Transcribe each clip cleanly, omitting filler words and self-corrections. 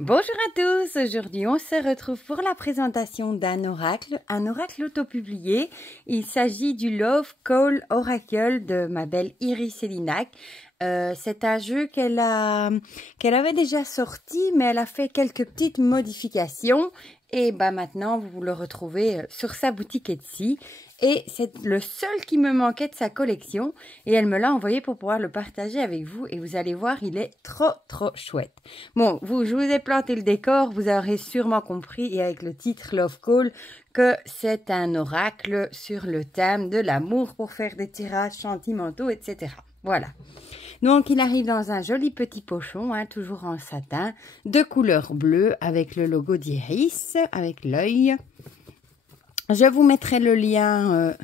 Bonjour à tous, aujourd'hui on se retrouve pour la présentation un oracle auto-publié. Il s'agit du Love Call Oracle de ma belle Iris Céliнаc. C'est un jeu qu'elle avait déjà sorti, mais elle a fait quelques petites modifications. Et maintenant, vous le retrouvez sur sa boutique Etsy. Et c'est le seul qui me manquait de sa collection. Et elle me l'a envoyé pour pouvoir le partager avec vous. Et vous allez voir, il est trop chouette. Bon, je vous ai planté le décor. Vous aurez sûrement compris, et avec le titre Love Call, que c'est un oracle sur le thème de l'amour pour faire des tirages sentimentaux, etc. Voilà. Donc, il arrive dans un joli petit pochon, toujours en satin, de couleur bleue, avec le logo d'Iris, avec l'œil. Je vous mettrai le lien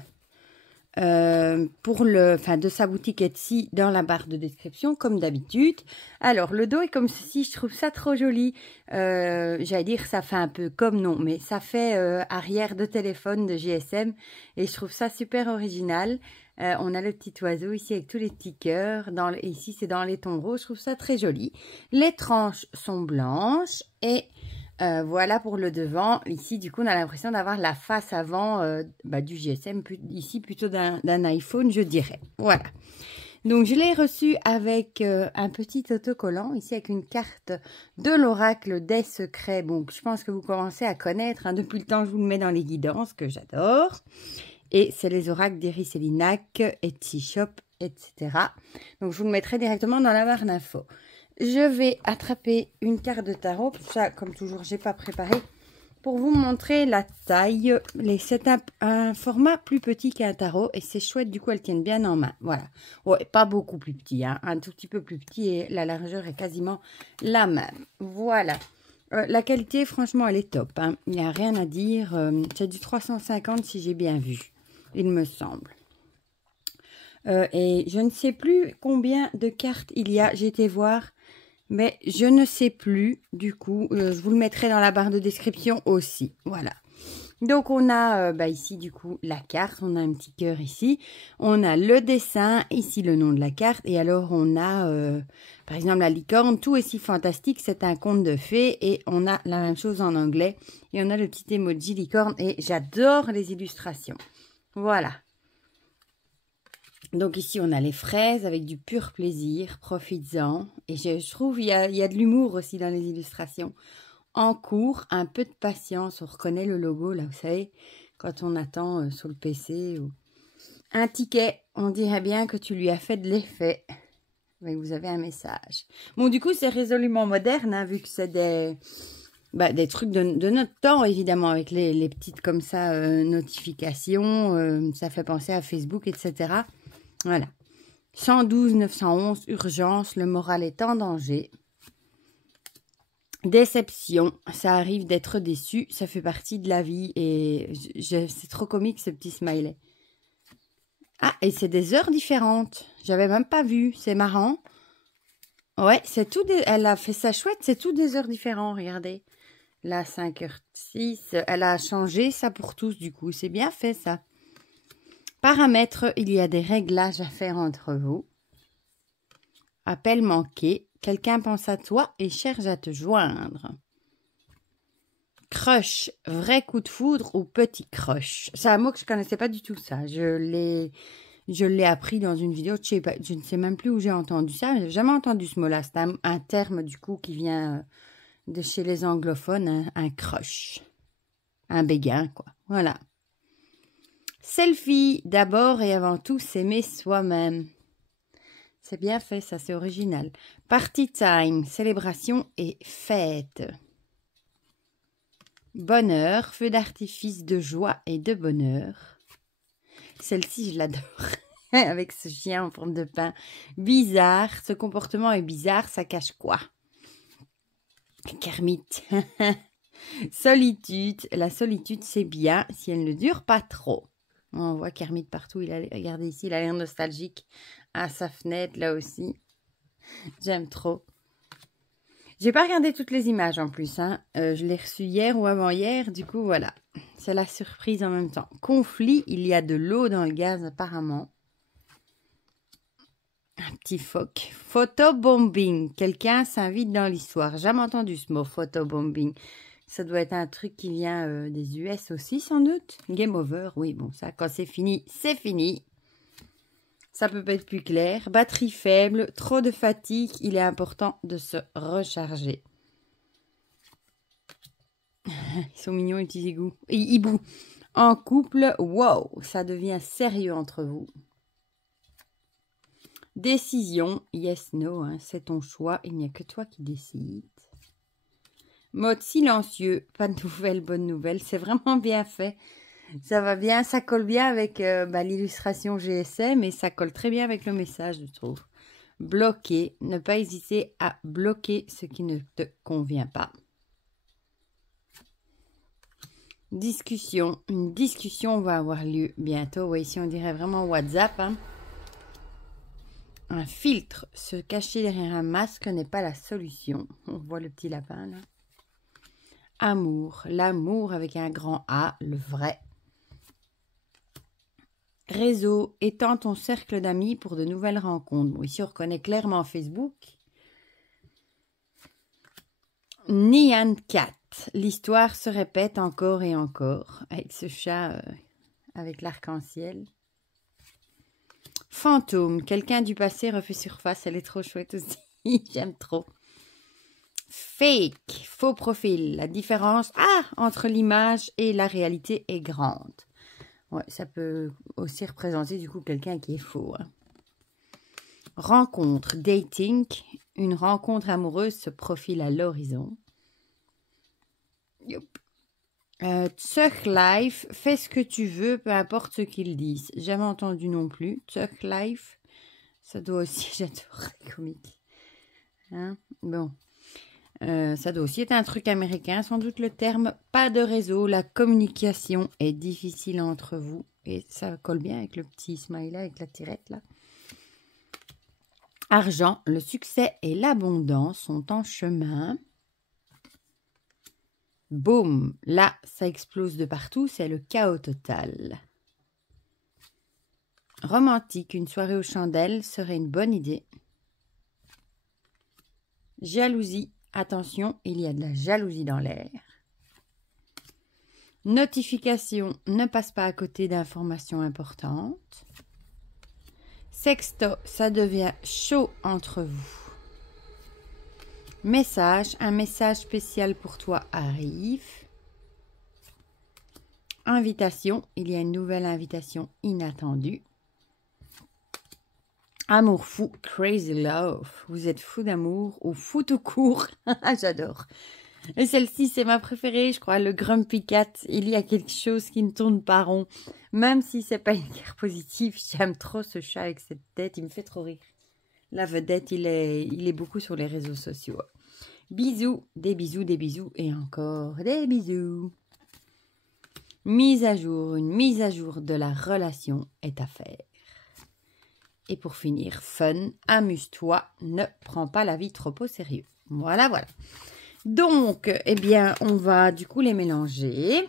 de sa boutique Etsy dans la barre de description, comme d'habitude. Alors, le dos est comme ceci, je trouve ça trop joli. J'allais dire, ça fait un peu comme non, mais ça fait arrière de téléphone de GSM, et je trouve ça super original. On a le petit oiseau ici avec tous les petits cœurs. Ici, c'est dans les tons roses. Je trouve ça très joli. Les tranches sont blanches. Et voilà pour le devant. Ici, du coup, on a l'impression d'avoir la face avant du GSM. Ici, plutôt d'un iPhone, je dirais. Voilà. Donc, je l'ai reçu avec un petit autocollant. Ici, avec une carte de l'oracle des secrets. Bon, je pense que vous commencez à connaître. Depuis le temps que je vous le mets dans les guidances, que j'adore. Et c'est les oracles d'Iris Célinac, Etsy Shop, etc. Donc, je vous le mettrai directement dans la barre d'infos. Je vais attraper une carte de tarot. Ça, comme toujours, je n'ai pas préparé. Pour vous montrer la taille. C'est un format plus petit qu'un tarot. Et c'est chouette, du coup, elles tiennent bien en main. Voilà. Ouais, pas beaucoup plus petit. Un tout petit peu plus petit. Et la largeur est quasiment la même. Voilà. La qualité, franchement, elle est top. Il n'y a rien à dire. C'est du 350 si j'ai bien vu. Il me semble. Et je ne sais plus combien de cartes il y a. J'ai été voir, mais je ne sais plus. Du coup, je vous le mettrai dans la barre de description aussi. Voilà. Donc, on a ici, du coup, la carte. On a un petit cœur ici. On a le dessin. Ici, le nom de la carte. Et alors, on a, par exemple, la licorne. Tout est si fantastique. C'est un conte de fées. Et on a la même chose en anglais. Et on a le petit emoji licorne. Et j'adore les illustrations. Voilà. Donc ici, on a les fraises avec du pur plaisir. Profites-en. Et je trouve qu'il y a de l'humour aussi dans les illustrations. En cours, un peu de patience. On reconnaît le logo, là, vous savez, quand on attend sur le PC. Ou... Un ticket, on dirait bien que tu lui as fait de l'effet. Mais vous avez un message. Bon, du coup, c'est résolument moderne, vu que c'est des trucs de notre temps, évidemment, avec les petites, comme ça, notifications. Ça fait penser à Facebook, etc. Voilà. 112 911, urgence, le moral est en danger. Déception, ça arrive d'être déçu, ça fait partie de la vie et c'est trop comique ce petit smiley. Ah, et c'est des heures différentes, j'avais même pas vu, c'est marrant. Ouais, c'est tout, elle a fait ça chouette, c'est tout des heures différentes, regardez. Là, 5h06, elle a changé ça pour tous du coup, c'est bien fait ça. Paramètres, il y a des réglages à faire entre vous. Appel manqué. Quelqu'un pense à toi et cherche à te joindre. Crush, vrai coup de foudre ou petit crush. C'est un mot que je ne connaissais pas du tout ça. Je l'ai appris dans une vidéo. Je ne sais même plus où j'ai entendu ça. Je n'ai jamais entendu ce mot-là. C'est un terme du coup qui vient de chez les anglophones. Un crush. Un béguin quoi. Voilà. Selfie, d'abord et avant tout, s'aimer soi-même. C'est bien fait, ça, c'est original. Party time, célébration et fête. Bonheur, feu d'artifice de joie et de bonheur. Celle-ci, je l'adore. Avec ce chien en forme de pain. Bizarre, ce comportement est bizarre, ça cache quoi? Kermit. Solitude, la solitude, c'est bien si elle ne dure pas trop. On voit Kermit partout. Regardez ici, il a l'air nostalgique à sa fenêtre, là aussi. J'aime trop. J'ai pas regardé toutes les images en plus. Je l'ai reçu hier ou avant-hier. Du coup, voilà. C'est la surprise en même temps. Conflit, il y a de l'eau dans le gaz apparemment. Un petit phoque. Photobombing. Quelqu'un s'invite dans l'histoire. Jamais entendu ce mot, photobombing. Ça doit être un truc qui vient des US aussi, sans doute. Game over. Oui, bon, ça, quand c'est fini, c'est fini. Ça peut pas être plus clair. Batterie faible, trop de fatigue. Il est important de se recharger. Ils sont mignons, les petits hiboux. En couple, wow, ça devient sérieux entre vous. Décision, yes, no, hein, c'est ton choix, il n'y a que toi qui décides. Mode silencieux, pas de nouvelles, bonne nouvelle, c'est vraiment bien fait. Ça va bien, ça colle bien avec l'illustration GSM et ça colle très bien avec le message, je trouve. Bloquer, ne pas hésiter à bloquer ce qui ne te convient pas. Discussion, une discussion va avoir lieu bientôt. Oui, ici on dirait vraiment WhatsApp, hein. Un filtre, se cacher derrière un masque n'est pas la solution. On voit le petit lapin là. Amour, l'amour avec un grand A, le vrai. Réseau, étends ton cercle d'amis pour de nouvelles rencontres. Bon, ici on reconnaît clairement Facebook. Nyan Cat, l'histoire se répète encore et encore avec ce chat avec l'arc-en-ciel. Fantôme, quelqu'un du passé refait surface, elle est trop chouette aussi, j'aime trop. Fake, faux profil, la différence entre l'image et la réalité est grande. Ouais, ça peut aussi représenter du coup quelqu'un qui est faux. Hein. Rencontre, dating, une rencontre amoureuse se profile à l'horizon. Yep. Tuck Life, fais ce que tu veux, peu importe ce qu'ils disent. Jamais entendu non plus. Tuck Life, ça doit aussi, j'adore les comiques. Hein? Bon, ça doit aussi être un truc américain, sans doute le terme. Pas de réseau, la communication est difficile entre vous. Et ça colle bien avec le petit smiley, avec la tirette là. Argent, le succès et l'abondance sont en chemin. Boum, là, ça explose de partout, c'est le chaos total. Romantique, une soirée aux chandelles serait une bonne idée. Jalousie, attention, il y a de la jalousie dans l'air. Notification, ne passe pas à côté d'informations importantes. Sexto, ça devient chaud entre vous. Message, un message spécial pour toi arrive. Invitation, il y a une nouvelle invitation inattendue. Amour fou, crazy love. Vous êtes fou d'amour ou fou tout court. J'adore. Et celle-ci, c'est ma préférée, je crois, le Grumpy Cat. Il y a quelque chose qui ne tourne pas rond. Même si c'est pas une carte positive, j'aime trop ce chat avec cette tête, il me fait trop rire. La vedette, il est beaucoup sur les réseaux sociaux. Bisous et encore des bisous. Mise à jour, une mise à jour de la relation est à faire. Et pour finir, fun, amuse-toi, ne prends pas la vie trop au sérieux. Voilà, voilà. Donc, eh bien, on va du coup les mélanger.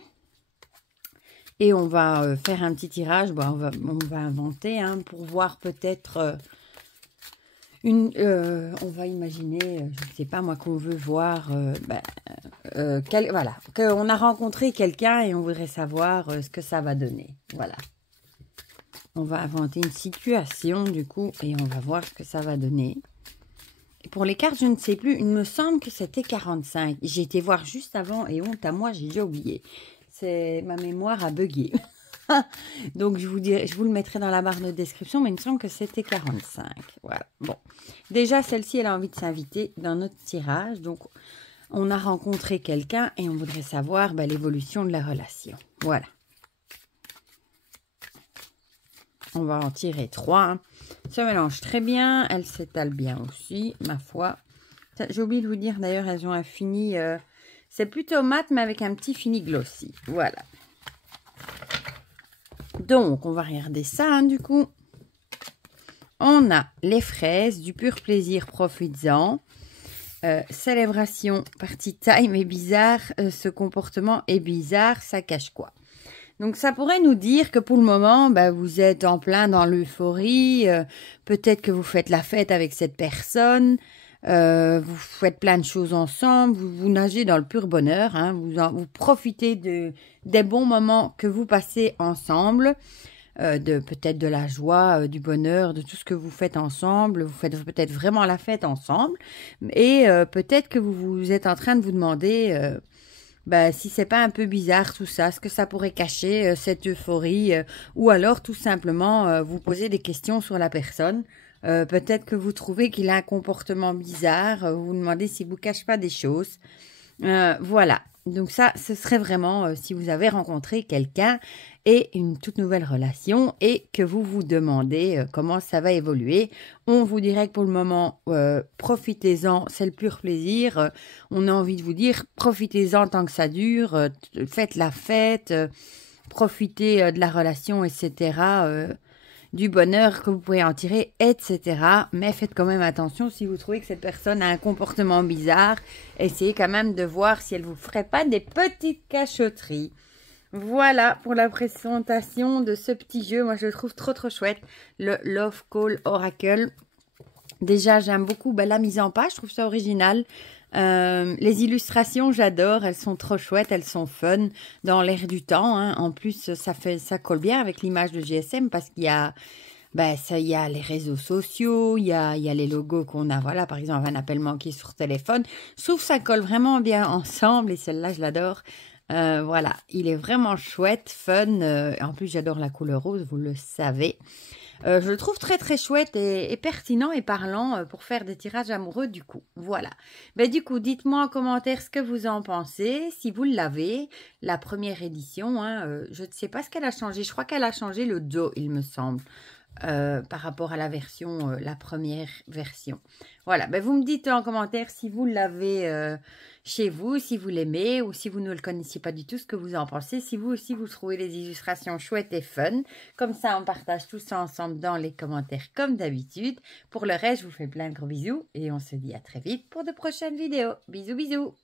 Et on va faire un petit tirage. Bon, on va inventer pour voir peut-être on va imaginer, je ne sais pas moi, qu'on veut voir, voilà, qu'on a rencontré quelqu'un et on voudrait savoir ce que ça va donner. Voilà. On va inventer une situation du coup et on va voir ce que ça va donner. Et pour les cartes, je ne sais plus, il me semble que c'était 45. J'ai été voir juste avant et honte à moi, j'ai déjà oublié. Ma mémoire a bugué. Donc, je vous le mettrai dans la barre de description, mais il me semble que c'était 45. Voilà. Bon. Déjà, celle-ci, elle a envie de s'inviter dans notre tirage. Donc, on a rencontré quelqu'un et on voudrait savoir l'évolution de la relation. Voilà. On va en tirer 3. Ça mélange très bien. Elle s'étale bien aussi, ma foi. J'ai oublié de vous dire, d'ailleurs, elles ont un fini... c'est plutôt mat, mais avec un petit fini glossy. Voilà. Donc, on va regarder ça, du coup. On a les fraises, du pur plaisir, profites-en. Célébration, party time est bizarre. Ce comportement est bizarre, ça cache quoi? Donc ça pourrait nous dire que pour le moment, vous êtes en plein dans l'euphorie, peut-être que vous faites la fête avec cette personne, vous faites plein de choses ensemble, vous nagez dans le pur bonheur, hein, vous profitez des bons moments que vous passez ensemble, peut-être de la joie, du bonheur, de tout ce que vous faites ensemble, vous faites peut-être vraiment la fête ensemble, et peut-être que vous êtes en train de vous demander si c'est pas un peu bizarre tout ça, ce que ça pourrait cacher cette euphorie, ou alors tout simplement vous poser des questions sur la personne. Peut-être que vous trouvez qu'il a un comportement bizarre, vous vous demandez s'il vous cache pas des choses. Voilà, donc ça, ce serait vraiment si vous avez rencontré quelqu'un et une toute nouvelle relation et que vous vous demandez comment ça va évoluer. On vous dirait que pour le moment, profitez-en, c'est le pur plaisir. On a envie de vous dire, profitez-en tant que ça dure, faites la fête, profitez de la relation, etc., du bonheur que vous pouvez en tirer, etc. Mais faites quand même attention si vous trouvez que cette personne a un comportement bizarre. Essayez quand même de voir si elle vous ferait pas des petites cachotteries. Voilà pour la présentation de ce petit jeu. Moi, je le trouve trop chouette, le Love Call Oracle. Déjà, j'aime beaucoup la mise en page, je trouve ça original. Les illustrations, j'adore, elles sont trop chouettes, elles sont fun, dans l'air du temps. Hein. En plus, ça colle bien avec l'image de GSM parce qu'il y a, il y a les réseaux sociaux, il y a les logos qu'on a. Voilà, par exemple, un appel manqué sur téléphone. Je trouve que ça colle vraiment bien ensemble et celle-là, je l'adore. Voilà, il est vraiment chouette, fun. En plus, j'adore la couleur rose, vous le savez. Je le trouve très chouette et pertinent et parlant pour faire des tirages amoureux du coup. Voilà. Du coup, dites-moi en commentaire ce que vous en pensez. Si vous l'avez, la première édition, hein, je ne sais pas ce qu'elle a changé. Je crois qu'elle a changé le dos, il me semble. Par rapport à la version, la première version. Voilà, vous me dites en commentaire si vous l'avez chez vous, si vous l'aimez ou si vous ne le connaissiez pas du tout, ce que vous en pensez. Si vous aussi vous trouvez les illustrations chouettes et fun, comme ça on partage tout ça ensemble dans les commentaires comme d'habitude. Pour le reste, je vous fais plein de gros bisous et on se dit à très vite pour de prochaines vidéos. Bisous bisous.